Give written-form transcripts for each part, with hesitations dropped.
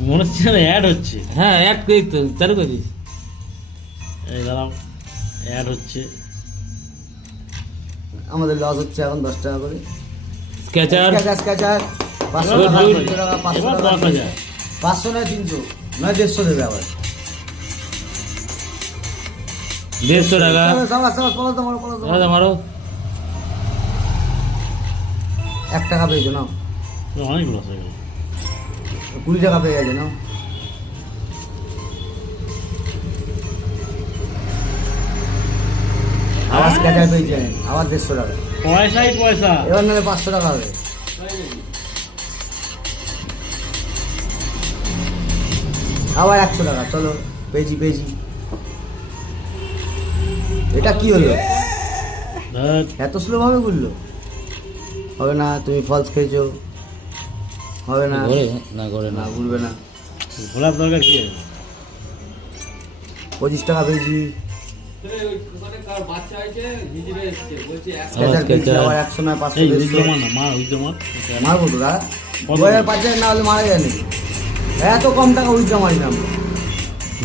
মনে হচ্ছে না অ্যাড হচ্ছে। হ্যাঁ অ্যাড করি তো, চালু করে দিস। এই দাঁড়াও, অ্যাড হচ্ছে। আমাদের লস হচ্ছে এখন 10 টাকা করে। স্কেচার স্কেচার 500 এবার টাকা, দুই- 500 টাকা, 500 এবার টাকা, 10,000। 500 নয় 300 নয় 150 দেবে আবার। 150 টাকা। সাবাস সাবাস, পলাশ দাও, মারো, পলাশ দাও, মারো মারো। 1 টাকা পেয়েছো নাও, অনেক লস হয়ে গেল। 20 টাকা পেয়ে গেছে নাও। আবার স্কেচার পেয়েছে, আবার 150 টাকা। পয়সাই পয়সা। এবার নাহলে 500 টাকা হবে। আবার 100 টাকা, চলো পেয়েছি পেয়েছি। এটা কি হলো, ধ্যাৎ, এত স্লো ভাবে ঘুরলো? হবে না, তুমি ফলস খেয়েছো, হবে না, ঘরে না ঘরে না না। ঘুরবে না। ঘোলার দরকার কি আছে? 25 টাকা পেয়েছি। স্কেচার পেয়েছি স্কেচার। আবার 100 নয় 500 এই 150। উইথড্র মার না, মার উইথড্র মার। মারবো তো দাদা, কত? 2005 না হলে মারা যায় নাকি? এত কম টাকা উইথড্র মারি না আমরা।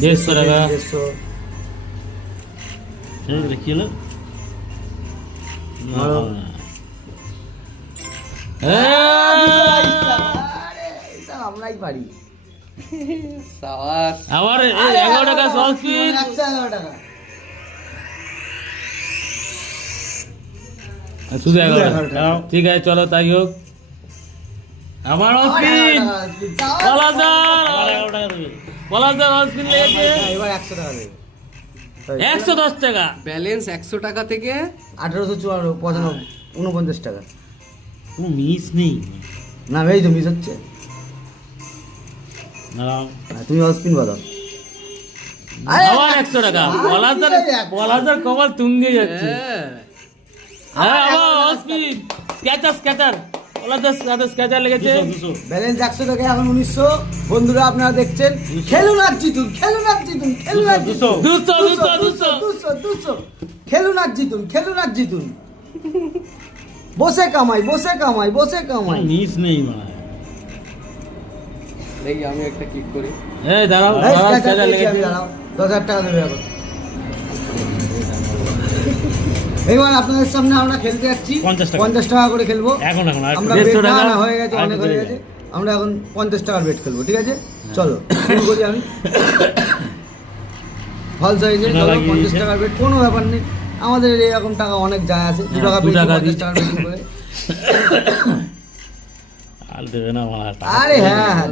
150 টাকা। 150। এটা কি হলো? না, মারো। হবে না। আমরাই পারি। আবার 11 টাকা সস পিন। 111 টাকা। শুধু 11 11 টাকা। দাও। ঠিক আছে চলো তাই হোক। আবার আবার স্পিন। 11 টাকা। পলাশদার আবার 11 টাকা দেবে। পলাশদার স্পিন লেগেছে। হ্যাঁ, এবার 100 টাকা দেবে। 110 টাকা। ব্যালেন্স 100 টাকা থেকে 1854 49 টাকা। কোনো মিস নেই। না এই তো মিস হচ্ছে। দাঁড়াও। হ্যাঁ, তুমি স্পিন বাদাও। আবার 100 টাকা। পলাশদার কমাল তুঙ্গে যাচ্ছে। হ্যাঁ আবার স্পিন। Sketcher sketcher. পলাশদার স্কেচার লেগেছে। 200। ব্যালেন্স 100 টাকা, এখন 1900। বন্ধুরা আপনারা দেখছেন, খেলুন আর জিতুন, খেলুন আর জিতুন, খেলুন আর জিতুন। 200 200 200 200। 200 খেলুন আর জিতুন, খেলুন আর জিতুন। বসে কামাই, বসে কামাই, বসে কামাই। কোনো মিস নেই মানে। দেখি আমি একটা ক্লিক করি। এই দাঁড়াও এই আবার স্কেচার স্কেচার পেয়েছি লেগেছে। আমি, দাঁড়াও। 10,000 টাকা দেবে এখন। এবার আপনাদের সামনে আমরা খেলতে যাচ্ছি 50 টাকা। 50 টাকা করে খেলবো। এখন এখন আর আমরা 150 bet টাকা। না হয়ে গেছে, অনেক হয়ে গেছে। আমরা এখন 50 টাকার বেট খেলবো, ঠিক আছে? চলো শুরু করি আমি। ফলস হয়েছে, না চলো লাগিয়ে 50 দিয়েছে। টাকার বেট, কোনো ব্যাপার নেই। আমাদের এরকম টাকা অনেক যায় আছে। 2 টাকা 2 পেয়েছি টাকা 50 দিয়েছি। টাকার বেটিং করে। আর দেবে না আমার। আরে হ্যাঁ হ্যাঁ,